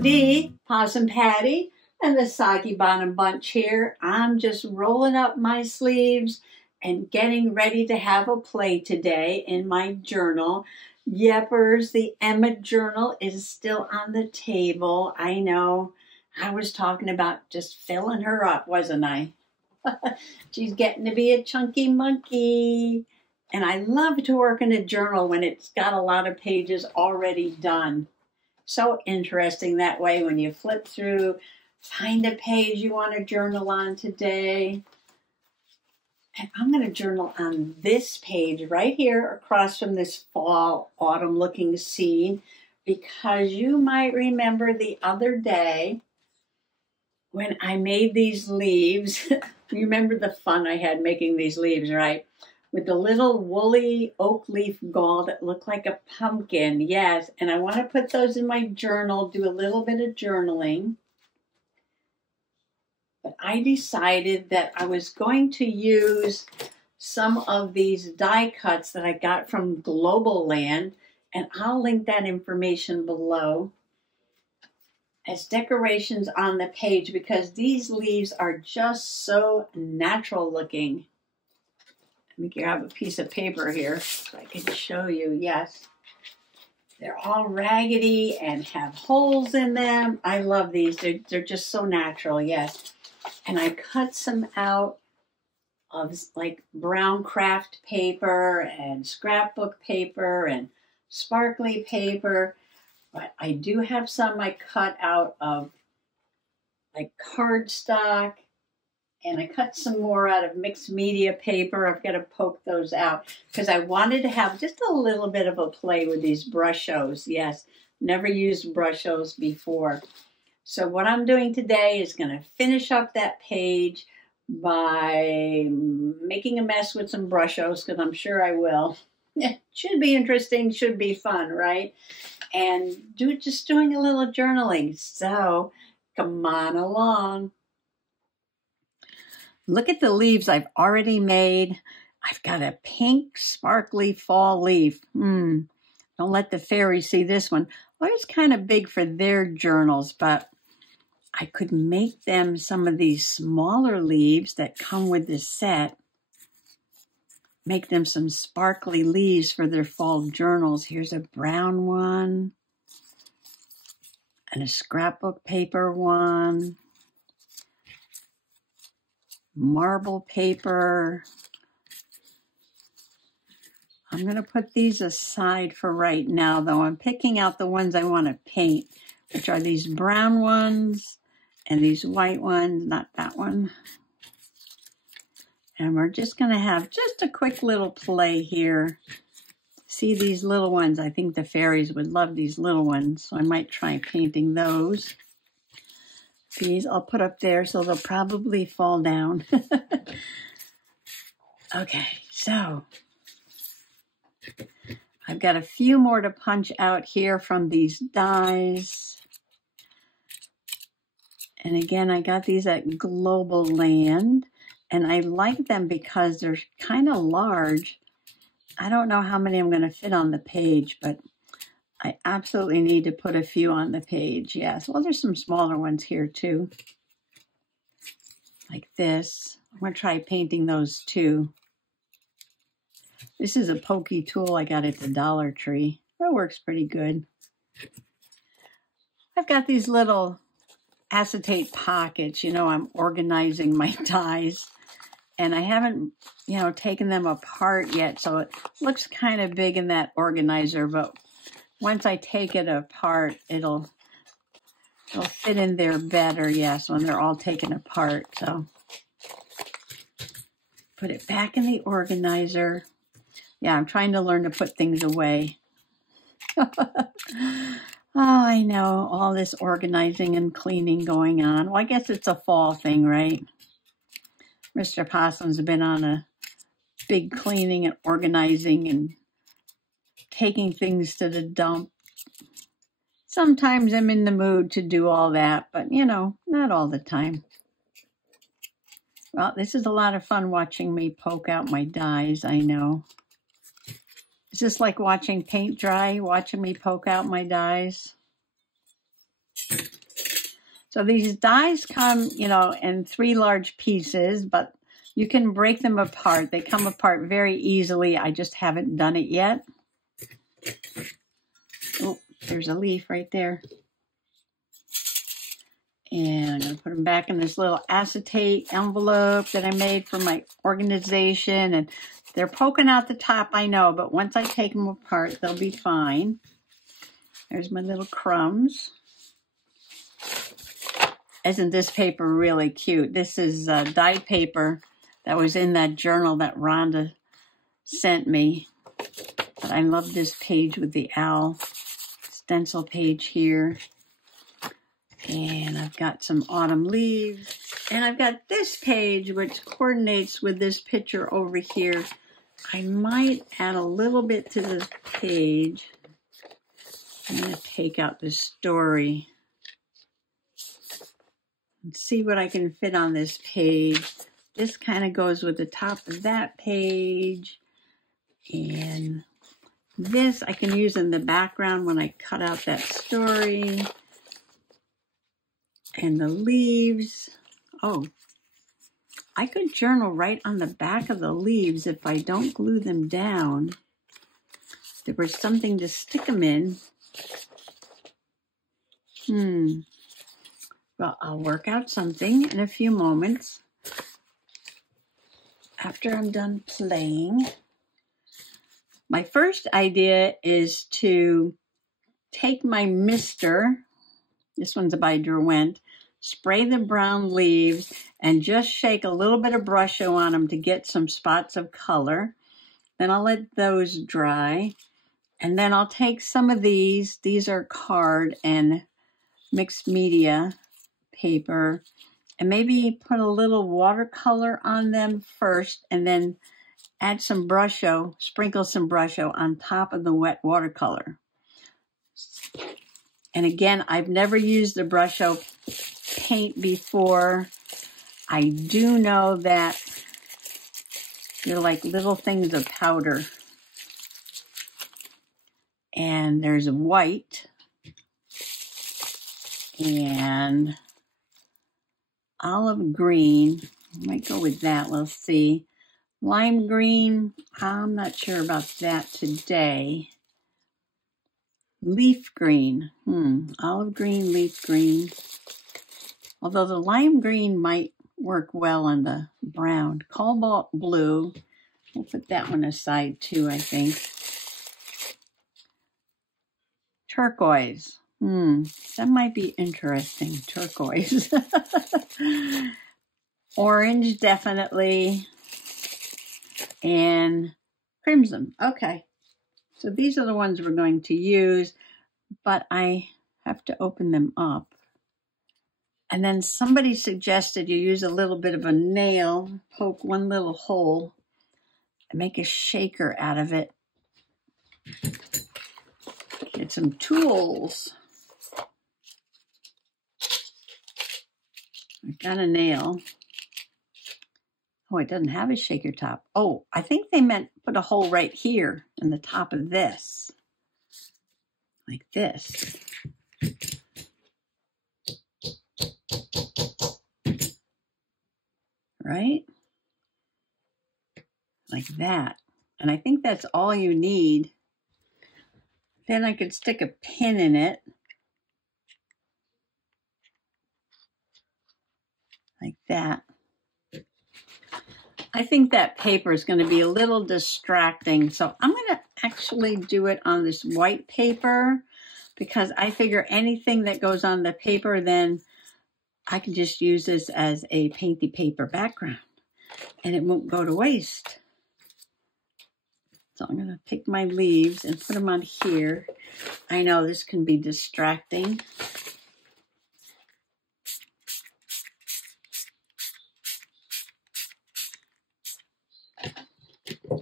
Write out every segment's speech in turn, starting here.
Howdy, Possum Patty and the Soggy Bottom Bunch here. I'm just rolling up my sleeves and getting ready to have a play today in my journal. Yepers, the Emma journal is still on the table. I know, I was talking about just filling her up, wasn't I? She's getting to be a chunky monkey. And I love to work in a journal when it's got a lot of pages already done. So interesting that way when you flip through, find a page you want to journal on today. And I'm going to journal on this page right here across from this fall, autumn looking scene, because you might remember the other day when I made these leaves. You remember the fun I had making these leaves, right? With the little woolly oak leaf gall that looked like a pumpkin. Yes, and I want to put those in my journal, do a little bit of journaling. But I decided that I was going to use some of these die cuts that I got from Globleland, and I'll link that information below as decorations on the page because these leaves are just so natural looking. Let me grab a piece of paper here so I can show you. Yes, they're all raggedy and have holes in them. I love these. They're just so natural, yes. And I cut some out of like brown craft paper and scrapbook paper and sparkly paper. But I do have some I cut out of like cardstock. And I cut some more out of mixed media paper. I've got to poke those out because I wanted to have just a little bit of a play with these Brushos. Yes, never used Brushos before. So what I'm doing today is going to finish up that page by making a mess with some Brushos because I'm sure I will. It should be interesting, should be fun, right? And just doing a little journaling. So come on along. Look at the leaves I've already made. I've got a pink sparkly fall leaf. Don't let the fairies see this one. Well, it's kind of big for their journals, but I could make them some of these smaller leaves that come with this set. Make them some sparkly leaves for their fall journals. Here's a brown one and a scrapbook paper one. Marble paper. I'm going to put these aside for right now, though. I'm picking out the ones I want to paint, which are these brown ones and these white ones, not that one. And we're just going to have just a quick little play here. See these little ones? I think the fairies would love these little ones, so I might try painting those. These I'll put up there so they'll probably fall down. Okay, so I've got a few more to punch out here from these dies. And again, I got these at Globleland, and I like them because they're kind of large. I don't know how many I'm going to fit on the page, but I absolutely need to put a few on the page. Yes, well, there's some smaller ones here too. Like this. I'm going to try painting those too. This is a pokey tool I got at the Dollar Tree. That works pretty good. I've got these little acetate pockets. You know, I'm organizing my dies. And I haven't, taken them apart yet. So it looks kind of big in that organizer, but once I take it apart, it'll fit in there better, yes, when they're all taken apart. So put it back in the organizer. Yeah, I'm trying to learn to put things away. Oh, I know, all this organizing and cleaning going on. Well, I guess it's a fall thing, right? Mr. Possum's been on a big cleaning and organizing and taking things to the dump. Sometimes I'm in the mood to do all that, but not all the time. Well, this is a lot of fun watching me poke out my dies, I know. It's just like watching paint dry, watching me poke out my dies. So these dies come, you know, in 3 large pieces, but you can break them apart. They come apart very easily. I just haven't done it yet. Oh, there's a leaf right there. And I'm going to put them back in this little acetate envelope that I made for my organization. And they're poking out the top, I know, but once I take them apart, they'll be fine. There's my little crumbs. Isn't this paper really cute? This is dyed paper that was in that journal that Rhonda sent me. But I love this page with the owl stencil page here. And I've got some autumn leaves. And I've got this page which coordinates with this picture over here. I might add a little bit to this page. I'm going to take out this story and see what I can fit on this page. This kind of goes with the top of that page. And this I can use in the background when I cut out that story. And the leaves. Oh, I could journal right on the back of the leaves if I don't glue them down. There was something to stick them in. Well, I'll work out something in a few moments after I'm done playing. My first idea is to take my mister, this one's by Derwent, spray the brown leaves and just shake a little bit of Brusho on them to get some spots of color. Then I'll let those dry. And then I'll take some of these are card and mixed media paper, and maybe put a little watercolor on them first and then add some Brusho, sprinkle some Brusho on top of the wet watercolor. And again, I've never used the Brusho paint before. I do know that they're like little things of powder. And there's white and olive green. I might go with that. Let's see. Lime green. I'm not sure about that today. Leaf green. Olive green, leaf green. Although the lime green might work well on the brown. Cobalt blue. We'll put that one aside too, I think. Turquoise. That might be interesting. Turquoise. Orange, definitely. And crimson. Okay. So these are the ones we're going to use, but I have to open them up. And then somebody suggested you use a little bit of a nail, poke one little hole, and make a shaker out of it. Get some tools. I've got a nail. Oh, it doesn't have a shaker top. Oh, I think they meant put a hole right here in the top of this. Like this. Right? Like that. And I think that's all you need. Then I could stick a pin in it. Like that. I think that paper is going to be a little distracting. So I'm going to actually do it on this white paper because I figure anything that goes on the paper, then I can just use this as a painty paper background and it won't go to waste. So I'm going to pick my leaves and put them on here. I know this can be distracting.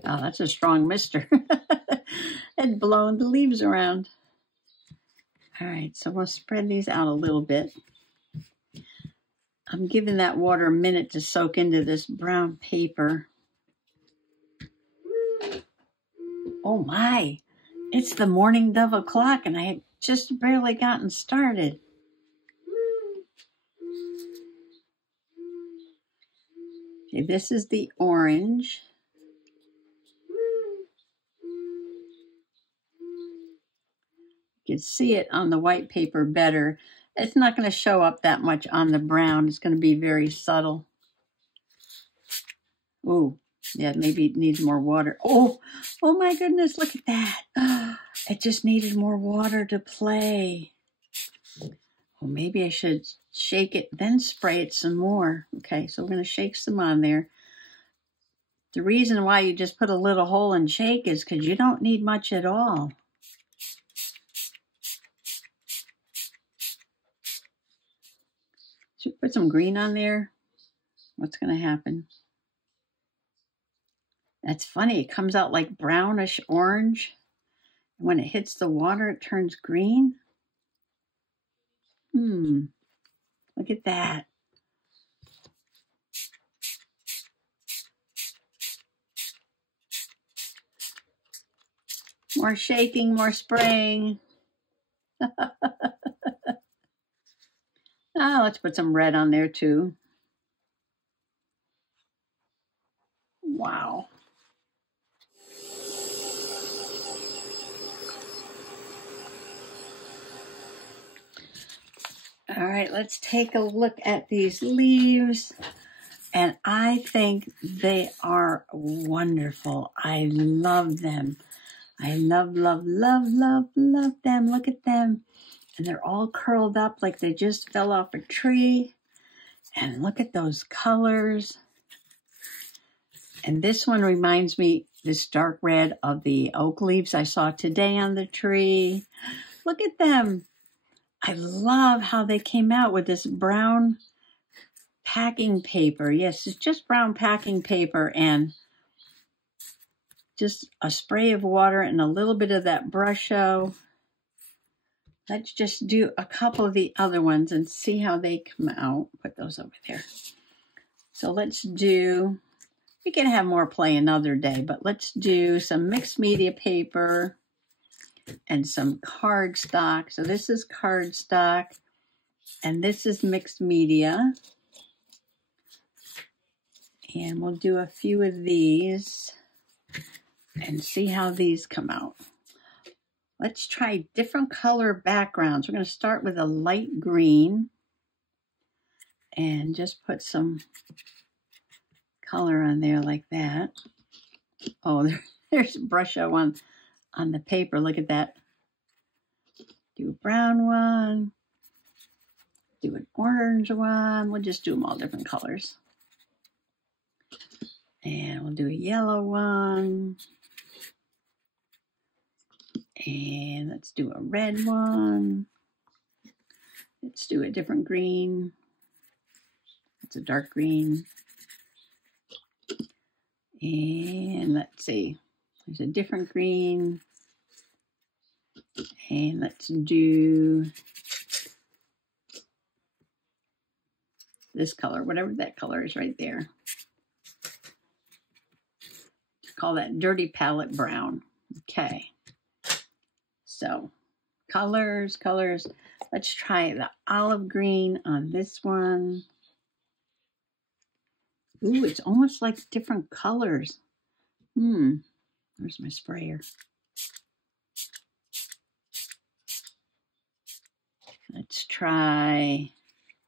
Oh, that's a strong mister. And blowing the leaves around. All right, so we'll spread these out a little bit. I'm giving that water a minute to soak into this brown paper. Oh my, it's the morning dove o'clock and I had just barely gotten started. Okay, this is the orange. You can see it on the white paper better. It's not going to show up that much on the brown. It's going to be very subtle. Oh, yeah, maybe it needs more water. Oh my goodness, look at that. It just needed more water to play. Well, maybe I should shake it, then spray it some more. Okay, so we're going to shake some on there. The reason why you just put a little hole and shake is because you don't need much at all. Should we put some green on there? What's going to happen? That's funny. It comes out like brownish orange. When it hits the water, it turns green. Look at that. More shaking, more spraying. Let's put some red on there too. Wow. All right, let's take a look at these leaves. And I think they are wonderful. I love them. I love, love, love, love, love them. Look at them. And they're all curled up like they just fell off a tree. And look at those colors. And this one reminds me, this dark red, of the oak leaves I saw today on the tree. Look at them. I love how they came out with this brown packing paper. Yes, it's just brown packing paper and just a spray of water and a little bit of that Brusho. Let's just do a couple of the other ones and see how they come out. Put those over there. So let's do, we can have more play another day, but let's do some mixed media paper and some cardstock. So this is cardstock and this is mixed media. And we'll do a few of these and see how these come out. Let's try different color backgrounds. We're going to start with a light green and just put some color on there like that. Oh, there's a Brusho on the paper. Look at that. Do a brown one. Do an orange one. We'll just do them all different colors. And we'll do a yellow one. And let's do a red one. Let's do a different green. It's a dark green. And let's see, there's a different green. And let's do this color, whatever that color is right there. Call that dirty palette brown. Okay. So colors, colors. Let's try the olive green on this one. Ooh, it's almost like different colors. Where's my sprayer? Let's try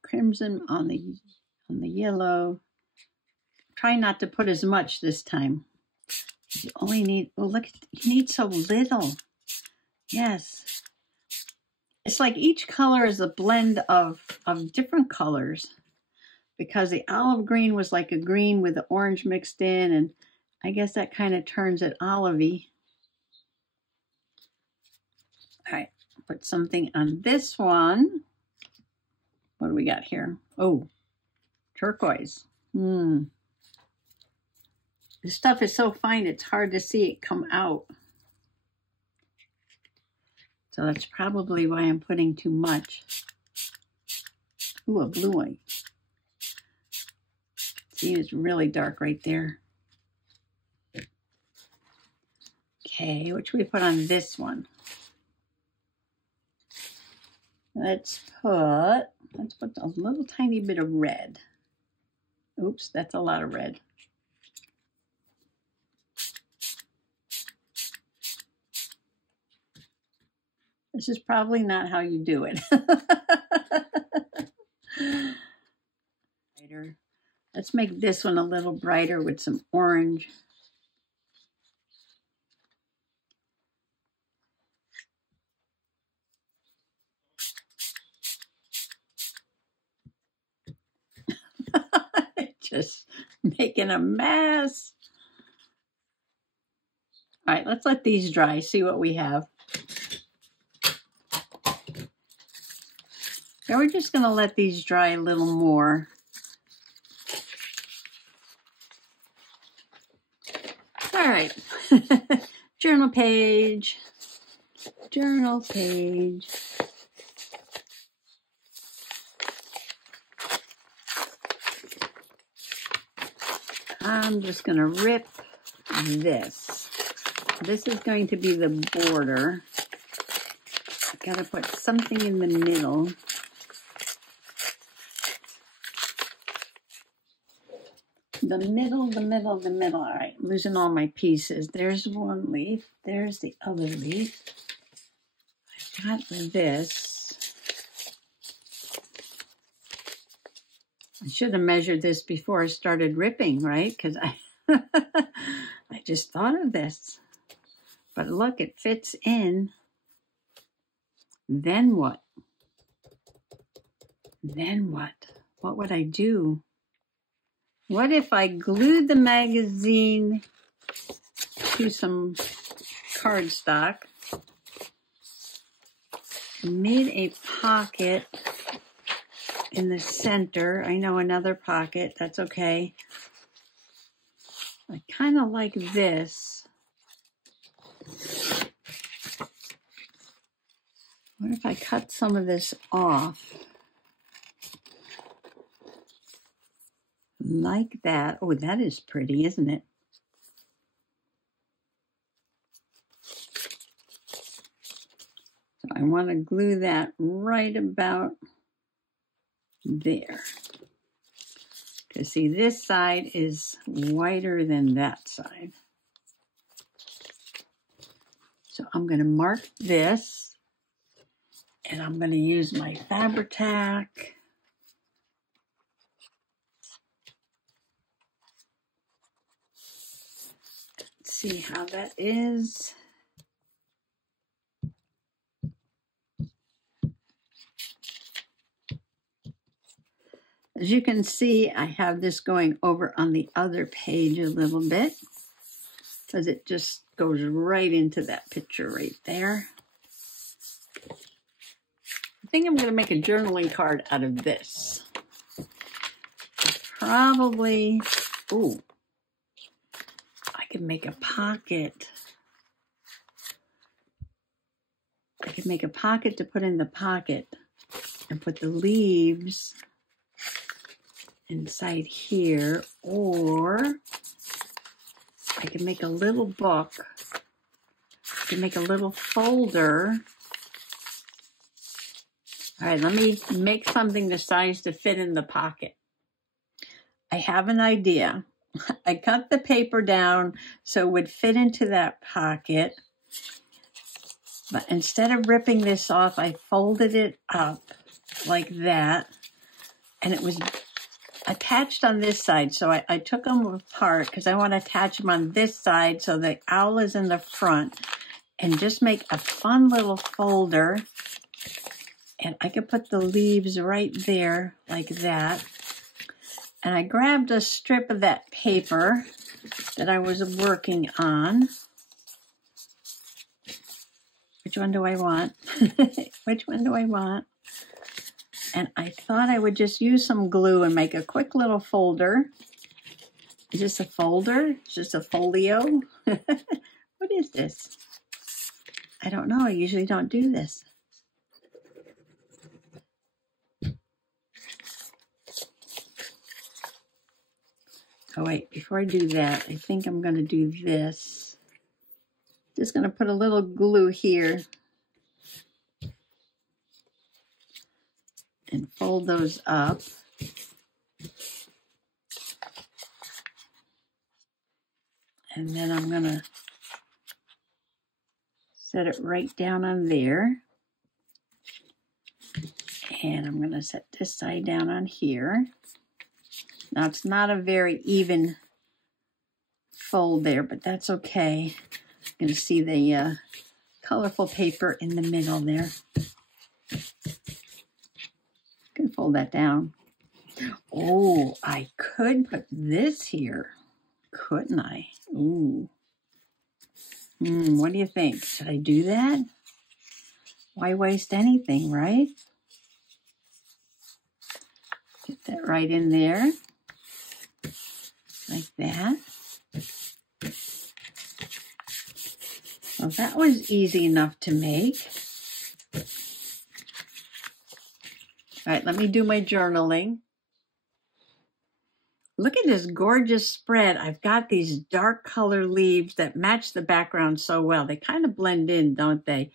crimson on the yellow. Try not to put as much this time. You only need, oh look, you need so little. Yes. It's like each color is a blend of different colors, because the olive green was like a green with the orange mixed in, and I guess that kind of turns it olivey. All right, put something on this one. What do we got here? Oh, turquoise. This stuff is so fine, it's hard to see it come out. So that's probably why I'm putting too much. Ooh, a blue one. See, it's really dark right there. Okay, what should we put on this one? Let's put a little tiny bit of red. Oops, that's a lot of red. This is probably not how you do it. Let's make this one a little brighter with some orange. Just making a mess. All right, let's let these dry, see what we have. Now we're just going to let these dry a little more. All right, journal page, journal page. I'm just going to rip this. This is going to be the border. I've got to put something in the middle. The middle. All right, I'm losing all my pieces. There's one leaf. There's the other leaf. I've got this. I should have measured this before I started ripping, right? Because I just thought of this. But look, it fits in. Then what? Then what? What would I do? What if I glued the magazine to some cardstock, made a pocket in the center? I know, another pocket, that's okay. I kind of like this. What if I cut some of this off? Like that. Oh, that is pretty, isn't it? So I want to glue that right about there. Because see, this side is whiter than that side. So I'm going to mark this, and I'm going to use my Fabri-Tac. See how that is. As you can see, I have this going over on the other page a little bit because it just goes right into that picture right there. I think I'm going to make a journaling card out of this. Probably, ooh, I could make a pocket. I could make a pocket to put in the pocket and put the leaves inside here, or I can make a little book. I can make a little folder. All right, let me make something the size to fit in the pocket. I have an idea. I cut the paper down so it would fit into that pocket. But instead of ripping this off, I folded it up like that. And it was attached on this side. So I took them apart because I want to attach them on this side so the owl is in the front. And just make a fun little folder. And I could put the leaves right there like that. And I grabbed a strip of that paper that I was working on. Which one do I want? Which one do I want? And I thought I would just use some glue and make a quick little folder. Is this a folder? It's just a folio? What is this? I don't know. I usually don't do this. Oh, wait. Before I do that, I think I'm going to do this. Just going to put a little glue here. And fold those up. And then I'm going to set it right down on there. And I'm going to set this side down on here. Now, it's not a very even fold there, but that's okay. You can see the colorful paper in the middle there. You can fold that down. Oh, I could put this here, couldn't I? Ooh. What do you think? Should I do that? Why waste anything, right? Get that right in there, like that. Well, that was easy enough to make. All right, let me do my journaling. Look at this gorgeous spread. I've got these dark color leaves that match the background so well. They kind of blend in, don't they?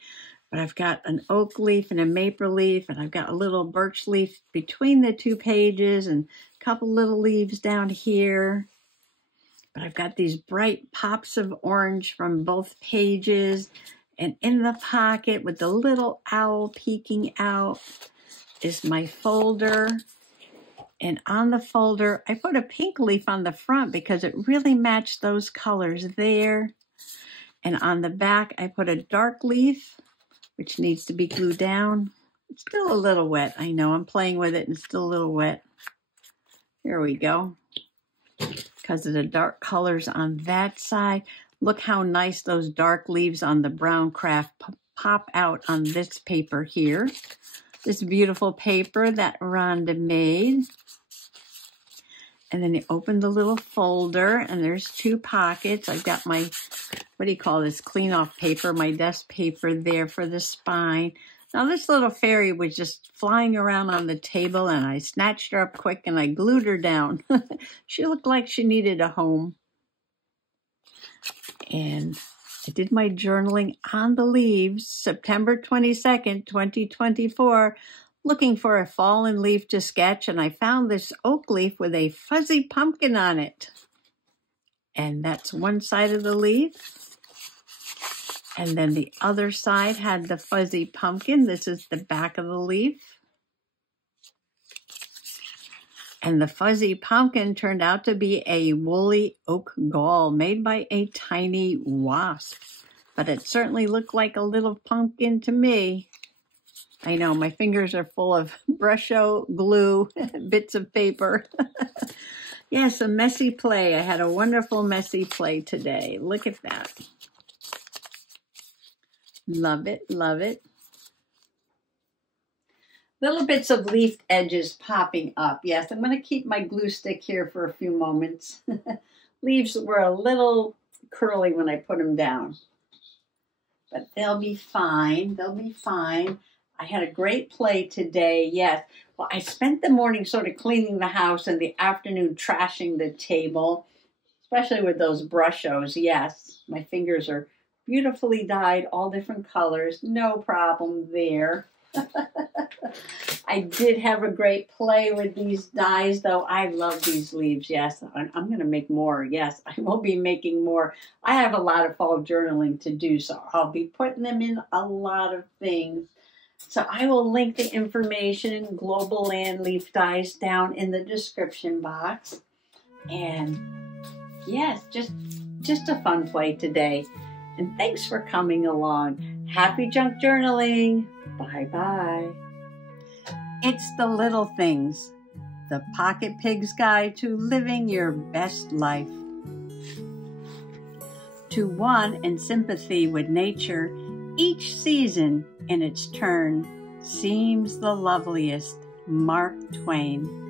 But I've got an oak leaf and a maple leaf, and I've got a little birch leaf between the two pages and a couple little leaves down here. But I've got these bright pops of orange from both pages. And in the pocket with the little owl peeking out is my folder. And on the folder, I put a pink leaf on the front because it really matched those colors there. And on the back, I put a dark leaf, which needs to be glued down. It's still a little wet. I know, I'm playing with it and it's still a little wet. There we go. Because of the dark colors on that side. Look how nice those dark leaves on the brown craft pop out on this paper here. This beautiful paper that Rhonda made. And then you open the little folder and there's two pockets. I've got my, what do you call this, clean off paper, my desk paper there for the spine. Now this little fairy was just flying around on the table and I snatched her up quick and I glued her down. She looked like she needed a home. And I did my journaling on the leaves, September 22nd, 2024, looking for a fallen leaf to sketch, and I found this oak leaf with a fuzzy pumpkin on it. And that's one side of the leaf. And then the other side had the fuzzy pumpkin. This is the back of the leaf. And the fuzzy pumpkin turned out to be a woolly oak gall made by a tiny wasp. But it certainly looked like a little pumpkin to me. I know, my fingers are full of Brusho glue, bits of paper. Yes, a messy play. I had a wonderful messy play today. Look at that. Love it, love it. Little bits of leaf edges popping up. Yes, I'm going to keep my glue stick here for a few moments. Leaves were a little curly when I put them down. But they'll be fine. They'll be fine. I had a great play today, yes. Well, I spent the morning sort of cleaning the house and the afternoon trashing the table, especially with those Brushos, yes. My fingers are beautifully dyed, all different colors. No problem there. I did have a great play with these dyes, though. I love these leaves, yes. I'm going to make more, yes. I will be making more. I have a lot of fall journaling to do, so I'll be putting them in a lot of things. So I will link the information, Globleland leaf dyes, down in the description box. And yes, just a fun play today. And thanks for coming along. Happy junk journaling. Bye-bye. It's the little things. The Pocket Pig's Guide to Living Your Best Life. To one in sympathy with nature, each season in its turn seems the loveliest. Mark Twain.